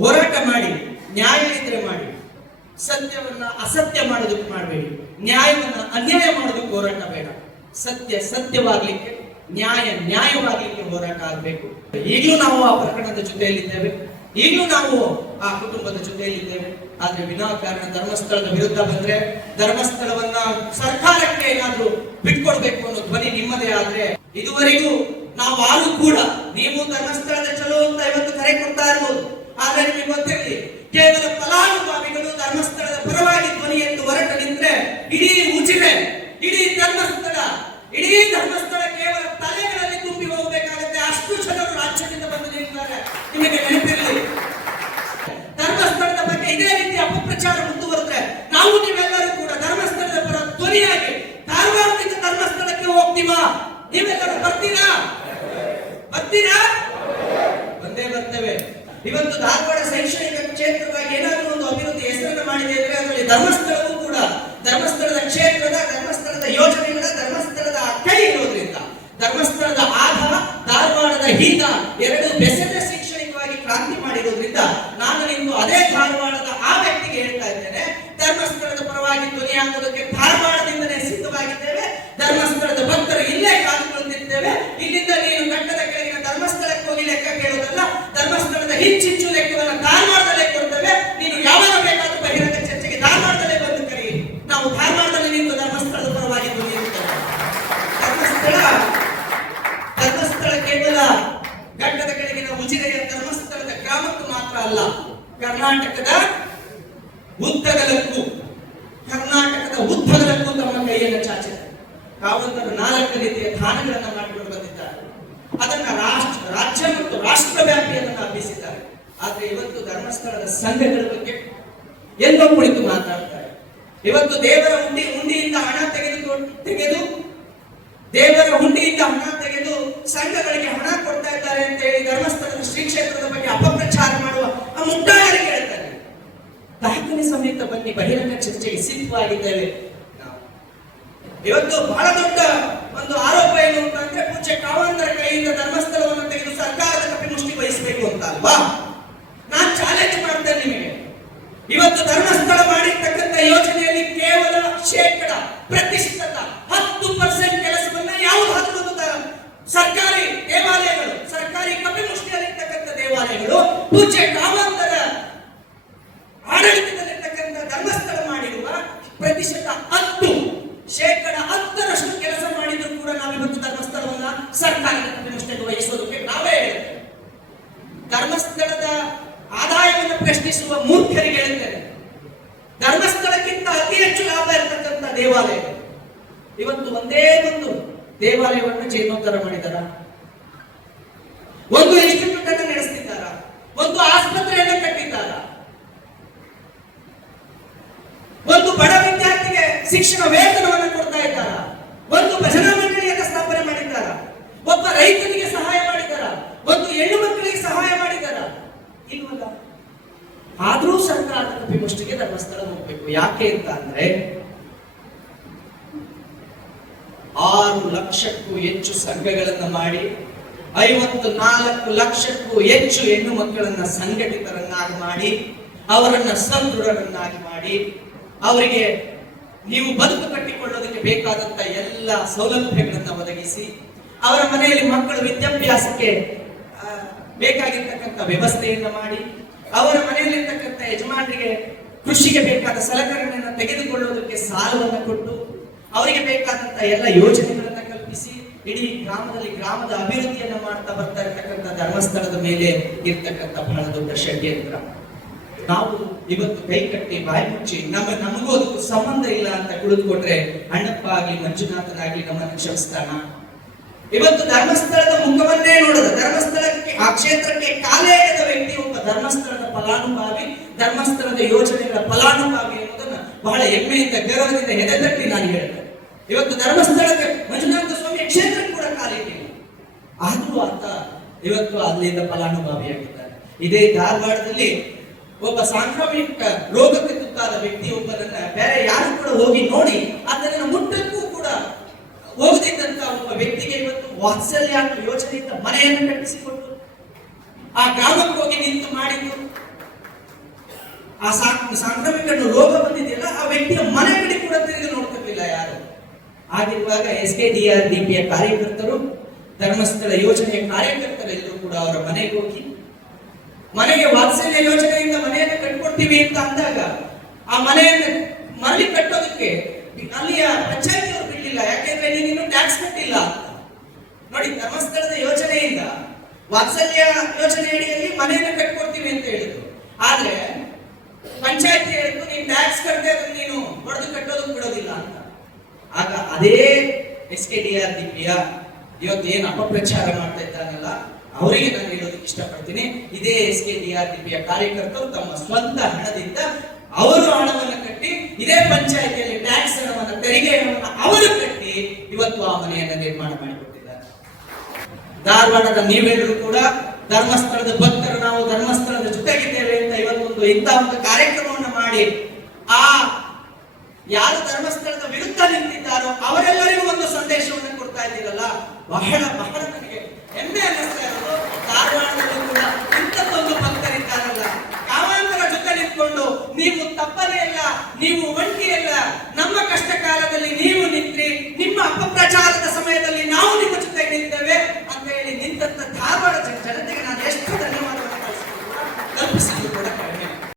ಹೋರಾಟ ಮಾಡಿ ನ್ಯಾಯ ಇದ್ರೆ ಮಾಡಿ, ಸತ್ಯವನ್ನ ಅಸತ್ಯ ಮಾಡೋದಕ್ಕೆ ಮಾಡಬೇಡಿ, ನ್ಯಾಯವನ್ನ ಅನ್ಯಾಯ ಮಾಡೋದಕ್ಕೆ ಹೋರಾಟ ಬೇಡ. ಸತ್ಯ ಸತ್ಯವಾಗ್ಲಿಕ್ಕೆ, ನ್ಯಾಯ ನ್ಯಾಯವಾಗ್ಲಿಕ್ಕೆ ಹೋರಾಟ ಆಗಬೇಕು. ಈಗಲೂ ನಾವು ಆ ಪ್ರಕರಣದ ಜೊತೆಯಲ್ಲಿದ್ದೇವೆ. ಈಗಲೂ ನಾವು ಆ ಕುಟುಂಬದ ಜೊತೆಯಲ್ಲಿದ್ದೇವೆ. ಆದ್ರೆ ವಿನಾಕಾರಣ ಧರ್ಮಸ್ಥಳದ ವಿರುದ್ಧ ಬಂದ್ರೆ ಧರ್ಮಸ್ಥಳವನ್ನ ಸರ್ಕಾರಕ್ಕೆ ಏನಾದ್ರೂ ಬಿಟ್ಕೊಡ್ಬೇಕು ಅನ್ನೋ ಧ್ವನಿ ನಿಮ್ಮದೇ ಆದ್ರೆ ಇದುವರೆಗೂ ನಾವು ಆದ್ರೂ ಕೂಡ, ನೀವು ಧರ್ಮಸ್ಥಳದ ಚಲೋ ಅಂತ ಇವತ್ತು ಕರೆ ಕೊಡ್ತಾ ಇರ್ಬೋದು. ಆದ್ರೆ ನಿಮಗೆ ಗೊತ್ತಿರಲಿ ಕೇವಲ ಫಲಾನುಭವಿಗಳು ಧರ್ಮಸ್ಥಳದ ಪರವಾಗಿ ಧ್ವನಿ ಎಂದು ಹೊರಟ ನಿಂತ್ರೆ ಇಡೀ ಉಜಿರೆ ಇಡೀ ಧರ್ಮಸ್ಥಳ ಇಡೀ ಧರ್ಮಸ್ಥಳ ಕೇವಲ ತಲೆಗಳಲ್ಲಿ ತುಂಬಿ ಹೋಗಬೇಕಾಗುತ್ತೆ ಅಷ್ಟು ಜನರು ರಾಜ್ಯದಿಂದ ಬಂದು ನಿಂತಾರೆ ನಿಮಗೆ ನೆನಪಿರಲಿ ಧರ್ಮಸ್ಥಳದ ಬಗ್ಗೆ ಇದೇ ರೀತಿ ಅಪಪ್ರಚಾರ ಮುಂದುವರೆದ್ರೆ ನಾವು ನೀವೆಲ್ಲರೂ ಕೂಡ ಧರ್ಮಸ್ಥಳದ ಪರ ಧ್ವನಿಯಾಗಿ ಧಾರವಾಡದಿಂದ ಧರ್ಮಸ್ಥಳಕ್ಕೆ ಹೋಗ್ತೀವಾ ನೀವೆಲ್ಲರೂ ಬರ್ತೀರಾ ಬರ್ತೀರಾ ಬಂದೇ ಬರ್ತೇವೆ ಇವತ್ತು ಧಾರವಾಡ ಶೈಕ್ಷಣಿಕ ಕ್ಷೇತ್ರವಾಗಿ ಏನಾದರೂ ಒಂದು ಅಭಿವೃದ್ಧಿ ಹೆಸರನ್ನು ಮಾಡಿದೆ ಅಂದ್ರೆ ಅದರಲ್ಲಿ ಧರ್ಮಸ್ಥಳವೂ ಕೂಡ ಧರ್ಮಸ್ಥಳದ ಕ್ಷೇತ್ರದ, ಧರ್ಮಸ್ಥಳದ ಯೋಜನೆಗಳ, ಧರ್ಮಸ್ಥಳದ ಕೈ ಇರೋದ್ರಿಂದ ಧರ್ಮಸ್ಥಳದ ಆಧ ಧಾರವಾಡದ ಹಿತ ಎರಡು ಬೆಸೆದ ಶೈಕ್ಷಣಿಕವಾಗಿ ಕ್ರಾಂತಿ ಮಾಡಿರೋದ್ರಿಂದ ನಾನು ನಿಮ್ಮ ಅದೇ ಧಾರವಾಡದ ಆ ವ್ಯಕ್ತಿಗೆ ಹೇಳ್ತಾ ಇದ್ದೇನೆ, ಧರ್ಮಸ್ಥಳದ ಪರವಾಗಿ ಧ್ವನಿಯಾಗುವುದಕ್ಕೆ ಧಾರವಾಡದಿಂದಲೇ ಸಿದ್ಧವಾಗಿದ್ದೇವೆ, ಧರ್ಮಸ್ಥಳದ ಭಕ್ತರು ಇಲ್ಲೇ ಕಾದುಕೊಂಡಿದ್ದೇವೆ ಇಲ್ಲಿಂದ ನೀನು ಘಟ್ಟದ ಕೆಳಗಿನ ಧರ್ಮಸ್ಥಳಕ್ಕೆ ಹೋಗಿ ಲೆಕ್ಕ ಕೇಳೋದಲ್ಲ, ಧರ್ಮಸ್ಥಳದ ಹಿಂಚಿಂಚು ಲೆಕ್ಕವನ್ನು ಧಾರವಾಡದಲ್ಲೇ ಕೊಡ್ತೇವೆ ನೀನು ಯಾವಾಗ ಬೇಕಾದ್ರೂ ಬಹಿರಂಗ ಚರ್ಚೆಗೆ ಧಾರವಾಡದಲ್ಲೇ ಬಂದು ಕರಿ ನಾವು ಧಾರವಾಡದಲ್ಲಿ ನಿಂತು ಧರ್ಮಸ್ಥಳದ ಪರವಾಗಿ ಧ್ವನಿ ಎತ್ತುತ್ತೇವೆ. ಧರ್ಮಸ್ಥಳ ಧರ್ಮಸ್ಥಳ ಕೇವಲ ಘಟ್ಟದ ಕೆಳಗಿನ ಉಜಿರೆಯ ಧರ್ಮಸ್ಥಳದ ಗ್ರಾಮಕ್ಕೂ ಮಾತ್ರ ಅಲ್ಲ. ಕರ್ನಾಟಕದ ಉದ್ದಗಲಕ್ಕೂ ಕರ್ನಾಟಕದ ಉದ್ದಗಲಕ್ಕೂ ತಮ್ಮ ಕೈಯನ್ನು ಚಾಚಿದ್ದಾರೆ ಕಾವಂತರು ನಾಲ್ಕು ರೀತಿಯ ದಾನಗಳನ್ನ ಮಾಡಿಕೊಂಡು ಬಂದಿದ್ದಾರೆ. ಅದನ್ನ ರಾಷ್ಟ್ರ, ರಾಜ್ಯ ಮತ್ತು ರಾಷ್ಟ್ರ ಹಬ್ಬಿಸಿದ್ದಾರೆ ಆದ್ರೆ ಇವತ್ತು ಧರ್ಮಸ್ಥಳದ ಸಂಘಗಳ ಬಗ್ಗೆ ಎಲ್ಲೋ ಕುಳಿತು ಮಾತಾಡ್ತಾರೆ. ಇವತ್ತು ದೇವರ ಹುಂಡಿ ಹುಂಡಿಯಿಂದ ಹಣ ತೆಗೆದುಕೊಂಡು ತೆಗೆದು, ದೇವರ ಹುಂಡಿಯಿಂದ ಹಣ ತೆಗೆದು ಸಂಘಗಳಿಗೆ ಹಣ ಕೊಡ್ತಾ ಇದ್ದಾರೆ ಅಂತ ಹೇಳಿ ಧರ್ಮಸ್ಥಳದ ಶ್ರೀ ಕ್ಷೇತ್ರದ ಬಗ್ಗೆ ಅಪಪ್ರಚಾರ ಸಮೇತ ಬನ್ನಿ, ಬಹಿರಂಗ ಚರ್ಚೆಗೆ ಸಿದ್ಧವಾಗಿದ್ದೇವೆ. ಇವತ್ತು ಬಹಳ ದೊಡ್ಡ ಒಂದು ಆರೋಪ ಏನು ಅಂತಂದ್ರೆ ಪೂಜೆ ಕಾವಂದರ ಕೈಯಿಂದ ಧರ್ಮಸ್ಥಳವನ್ನು ತೆಗೆದು ಸರ್ಕಾರದ ಕಪಿಮುಷ್ಟಿ ವಹಿಸಬೇಕು ಅಂತ ಅಲ್ವಾ? ನಾನ್ ಚಾಲೆಂಜ್ ಮಾಡ್ತೇನೆ ನಿಮಗೆ. ಇವತ್ತು ಧರ್ಮಸ್ಥಳ ಮಾಡಿರ್ತಕ್ಕಂಥ ಯೋಜನೆಯಲ್ಲಿ ಕೇವಲ ಶೇಕಡ ಪ್ರತಿಶತ ಹತ್ತು ಪರ್ಸೆಂಟ್ ಕೆಲಸವನ್ನ ಯಾವುದು ಸರ್ಕಾರಿ ದೇವಾಲಯಗಳು, ಸರ್ಕಾರಿ ಕಪಿಮುಷ್ಟಿಯಲ್ಲಿರ್ತಕ್ಕಂಥ ದೇವಾಲಯಗಳು ಪೂಜ್ಯ ಕಾವಂತರ ಆಡಳಿತದಲ್ಲಿರ್ತಕ್ಕಂಥ ಧರ್ಮಸ್ಥಳ ಮಾಡಿರುವ ಪ್ರತಿಶತ ಹತ್ತು ಶೇಕಡ ಹತ್ತರಷ್ಟು ಕೆಲಸ ಮಾಡಿದ್ರು ಕೂಡ ನಾವಿವತ್ತು ಧರ್ಮಸ್ಥಳವನ್ನ ಸರ್ಕಾರದ ಕಪಿಮುಷ್ಟಿಗೆ ವಹಿಸೋದಕ್ಕೆ ನಾವೇ ಹೇಳ್ತೇವೆ ಧರ್ಮಸ್ಥಳದ ಆದಾಯವನ್ನು ಪ್ರಶ್ನಿಸುವ ಮೂರ್ಖರಿಗೆ ಹೇಳ್ತೇನೆ ಧರ್ಮಸ್ಥಳಕ್ಕಿಂತ ಅತಿ ಹೆಚ್ಚು ಲಾಭ ಇರತಕ್ಕಂಥ ದೇವಾಲಯ. ಇವತ್ತು ಒಂದೇ ಒಂದು ದೇವಾಲಯವನ್ನು ಜೀರ್ಣೋದ್ಧಾರ ಮಾಡಿದಾರ. ಒಂದು ಇನ್ಸ್ಟಿಟ್ಯೂಟ್ ಅನ್ನು ನಡೆಸ್ತಿದ್ದಾರ? ಒಂದು ಆಸ್ಪತ್ರೆಯನ್ನು ಕಟ್ಟಿದ್ದಾರ. ಒಂದು ಬಡ ವಿದ್ಯಾರ್ಥಿಗೆ ಶಿಕ್ಷಣ ವೇತನವನ್ನು ಕೊಡ್ತಾ ಇದ್ದಾರ. ಒಂದು ಭಜನಾ ಮಂಡಳಿಯನ್ನು ಸ್ಥಾಪನೆ ಮಾಡಿದ್ದಾರ. ಒಬ್ಬ ರೈತನಿಗೆ ಸಹಾಯ ಮಾಡಿದ್ದಾರ ಒಂದು ಹೆಣ್ಣು ಮಕ್ಕಳಿಗೆ ಸಹಾಯ ಮಾಡಿದ್ದಾರ ಇಲ್ವಲ್ಲ? ಆದ್ರೂ ಸರ್ಕಾರದ ಕಪಿಮುಷ್ಟಿಗೆ ಧರ್ಮಸ್ಥಳ ಹೋಗ್ಬೇಕು. ಯಾಕೆ ಅಂತ ಅಂದ್ರೆ ಆರು ಲಕ್ಷಕ್ಕೂ ಹೆಚ್ಚು ಸಂಘಗಳನ್ನು ಮಾಡಿ, ಐವತ್ತು ನಾಲ್ಕು ಲಕ್ಷಕ್ಕೂ ಹೆಚ್ಚು ಹೆಣ್ಣು ಮಕ್ಕಳನ್ನ ಸಂಘಟಿತರನ್ನಾಗಿ ಮಾಡಿ, ಅವರನ್ನ ಸದೃಢರನ್ನಾಗಿ ಮಾಡಿ, ಅವರಿಗೆ ನೀವು ಬದುಕು ಕಟ್ಟಿಕೊಳ್ಳೋದಕ್ಕೆ ಬೇಕಾದಂತ ಎಲ್ಲ ಸೌಲಭ್ಯಗಳನ್ನ ಒದಗಿಸಿ, ಅವರ ಮನೆಯಲ್ಲಿ ಮಕ್ಕಳ ವಿದ್ಯಾಭ್ಯಾಸಕ್ಕೆ ಬೇಕಾಗಿರ್ತಕ್ಕಂಥ ವ್ಯವಸ್ಥೆಯನ್ನ ಮಾಡಿ, ಅವರ ಮನೆಯಲ್ಲಿರ್ತಕ್ಕಂಥ ಯಜಮಾನರಿಗೆ ಕೃಷಿಗೆ ಬೇಕಾದ ಸಲಕರಣೆಯನ್ನು ತೆಗೆದುಕೊಳ್ಳುವುದಕ್ಕೆ ಸಾಲವನ್ನು ಕೊಟ್ಟು ಅವರಿಗೆ ಬೇಕಾದಂತ ಎಲ್ಲ ಯೋಜನೆಗಳನ್ನ ಕಲ್ಪಿಸಿ, ಇಡೀ ಗ್ರಾಮದಲ್ಲಿ ಗ್ರಾಮದ ಅಭಿವೃದ್ಧಿಯನ್ನ ಮಾಡ್ತಾ ಬರ್ತಾ ಇರತಕ್ಕಂಥ ಧರ್ಮಸ್ಥಳದ ಮೇಲೆ ಇರ್ತಕ್ಕಂಥ ಬಹಳ ದೊಡ್ಡ ಷಡ್ಯಂತ್ರ. ನಾವು ಇವತ್ತು ಕೈ ಕಟ್ಟಿ ಬಾಯಿ ಮುಚ್ಚಿ, ನಮ್ಮ ನಮಗೂ ಅದಕ್ಕೂ ಸಂಬಂಧ ಇಲ್ಲ ಅಂತ ಕುಳಿತುಕೊಂಡ್ರೆ ಅಣ್ಣಪ್ಪ ಆಗ್ಲಿ, ಮಂಜುನಾಥನಾಗ್ಲಿ ನಮ್ಮನ್ನು ಕ್ಷಮಿಸ್ತಾನ ಇವತ್ತು ಧರ್ಮಸ್ಥಳದ ಮುಖವನ್ನೇ ನೋಡದ, ಧರ್ಮಸ್ಥಳಕ್ಕೆ, ಆ ಕ್ಷೇತ್ರಕ್ಕೆ ಕಾಲೇ ಎಳೆದ ವ್ಯಕ್ತಿ ಒಬ್ಬ ಧರ್ಮಸ್ಥಳದ ಫಲಾನುಭವಿ, ಧರ್ಮಸ್ಥಳದ ಯೋಜನೆಗಳ ಫಲಾನುಭವಿ ಬಹಳ ಹೆಮ್ಮೆಯಿಂದ, ಗೌರವದಿಂದ ಎದೆತಟ್ಟಿ ನಾನು ಹೇಳ್ತೇನೆ ಇವತ್ತು ಧರ್ಮಸ್ಥಳಕ್ಕೆ ಮಂಜುನಾಥ ಸ್ವಾಮಿ ಕ್ಷೇತ್ರ ಕೂಡ ಕಾಲಿಟ್ಟಿಲ್ಲ ಆದರೂ ಆತ ಇವತ್ತು ಅಲ್ಲಿಂದ ಫಲಾನುಭವಿಯಾಗಿದ್ದಾರೆ ಇದೇ ಧಾರವಾಡದಲ್ಲಿ ಒಬ್ಬ ಸಾಂಕ್ರಾಮಿಕ ರೋಗಕ್ಕೆ ತುತ್ತಾದ ವ್ಯಕ್ತಿ ಒಬ್ಬನನ್ನ ಬೇರೆ ಯಾರು ಕೂಡ ಹೋಗಿ ನೋಡಿ ಅದನ್ನ ಮುಟ್ಟಕ್ಕೂ ಕೂಡ ಹೋಗದಿದ್ದಂತ ಒಬ್ಬ ವ್ಯಕ್ತಿಗೆ ಇವತ್ತು ವಾತ್ಸಲ್ಯ ಅನ್ನೋ ಯೋಜನೆಯಿಂದ ಮನೆಯನ್ನು ಕಟ್ಟಿಸಿಕೊಂಡು ಆ ಗ್ರಾಮಕ್ಕೆ ಹೋಗಿ ನಿಂತು ಮಾಡಿದ್ದು ಆ ಸಾ- ಸಾಂಕ್ರಾಮಿಕ ರೋಗ ಬಂದಿದೆಯಲ್ಲ, ಆ ವ್ಯಕ್ತಿಯ ಮನೆ ಕಡೆ ಕೂಡ ತಿರುಗಿ ನೋಡ್ತಿರ್ಲಿಲ್ಲ ಯಾರು. ಆಗಿರುವಾಗ S K D R D ಕಾರ್ಯಕರ್ತರು, ಧರ್ಮಸ್ಥಳ ಯೋಜನೆಯ ಕಾರ್ಯಕರ್ತರೆಲ್ಲರೂ ಕೂಡ ಅವರ ಮನೆಗೆ ಹೋಗಿ, ಮನೆಗೆ ವಾತ್ಸಲ್ಯ ಯೋಜನೆಯಿಂದ ಮನೆಯನ್ನು ಕಟ್ಕೊಡ್ತೀವಿ ಅಂತ ಅಂದಾಗ, ಆ ಮನೆಯನ್ನು ಮರಳಿ ಕಟ್ಟೋದಕ್ಕೆ ಅಲ್ಲಿಯ ಪಂಚಾಯತಿಯವರು ಬಿಡ್ಲಿಲ್ಲ. ಯಾಕೆಂದ್ರೆ ನೀನು ಟ್ಯಾಕ್ಸ್ ಕಟ್ಟಿಲ್ಲ ನೋಡಿ, ಧರ್ಮಸ್ಥಳದ ಯೋಜನೆಯಿಂದ ವಾತ್ಸಲ್ಯ ಯೋಜನೆ ಅಡಿಯಲ್ಲಿ ಮನೆಯನ್ನು ಕಟ್ಕೊಡ್ತೀವಿ ಅಂತ ಹೇಳಿದ್ರು. ಆದ್ರೆ ಪಂಚಾಯತಿ ಹೇಳಿದ್ರು ನೀನ್ ಟ್ಯಾಕ್ಸ್ ಕಟ್ಟದೆ ಅದನ್ನ ನೀನು ಹೊಡೆದು ಕಟ್ಟೋದು ಬಿಡೋದಿಲ್ಲ ಅಂತ. ಆಗ ಅದೇ ಎಸ್ ಕೆ ಡಿ ಆರ್ ದಿವ್ಯ ಇವತ್ತು ಏನು ಅಪಪ್ರಚಾರ ಮಾಡ್ತಾ ಇದ್ದಾನಲ್ಲ ಅವರಿಗೆ ನಾನು ಹೇಳೋದಕ್ಕೆ ಇಷ್ಟಪಡ್ತೀನಿ. ಇದೇ ಎಸ್ ಕೆ ಡಿ ಆರ್ ದಿವ್ಯ ಕಾರ್ಯಕರ್ತರು ತಮ್ಮ ಸ್ವಂತ ಹಣದಿಂದ ಅವರು ಹಣವನ್ನು ಕಟ್ಟಿ, ಇದೇ ಪಂಚಾಯತಿಯಲ್ಲಿ ಟ್ಯಾಕ್ಸ್ ಹಣವನ್ನು ತೆರಿಗೆ ಹಣವನ್ನು ಅವರು ಕಟ್ಟಿ ಇವತ್ತು ಆ ಮನೆಯನ್ನು ನಿರ್ಮಾಣ ಮಾಡಿಕೊಟ್ಟಿದ್ದಾರೆ. ಧಾರವಾಡದ ನೀವೆಲ್ಲರೂ ಕೂಡ ಧರ್ಮಸ್ಥಳದ ಭಕ್ತರು, ನಾವು ಜೊತೆಗಿದ್ದೇವೆ ಮತ್ತು ಇಂಥ ಒಂದು ಕಾರ್ಯಕ್ರಮವನ್ನು ಮಾಡಿ ಆ ಯಾರು ಧರ್ಮಸ್ಥಳದ ವಿರುದ್ಧ ನಿಂತಿದ್ದಾರೋ ಅವರೆಲ್ಲರಿಗೂ ಒಂದು ಸಂದೇಶವನ್ನು ಕೊಡ್ತಾ ಇದ್ದೀರಲ್ಲ, ಬಹಳ ಬಹಳ ನನಗೆ ಹೆಮ್ಮೆ ಅನ್ನಿಸ್ತಾ ಇರೋದು. ಧಾರವಾಡದಲ್ಲೂ ಕೂಡ ಇಂಥದ್ದೊಂದು ಭಕ್ತರಿದ್ದಾರಲ್ಲ ಕಾಮಾಂತರ ಜೊತೆ ನಿಂತ್ಕೊಂಡು ನೀವು ತಪ್ಪನೇ ಅಲ್ಲ, ನೀವು ಒಂಟಿಯಲ್ಲ, ನಮ್ಮ ಕಷ್ಟ ಕಾಲದಲ್ಲಿ ನೀವು ನಿಂತ್ರಿ, ನಿಮ್ಮ ಅಪಪ್ರಚಾರದ ಸಮಯ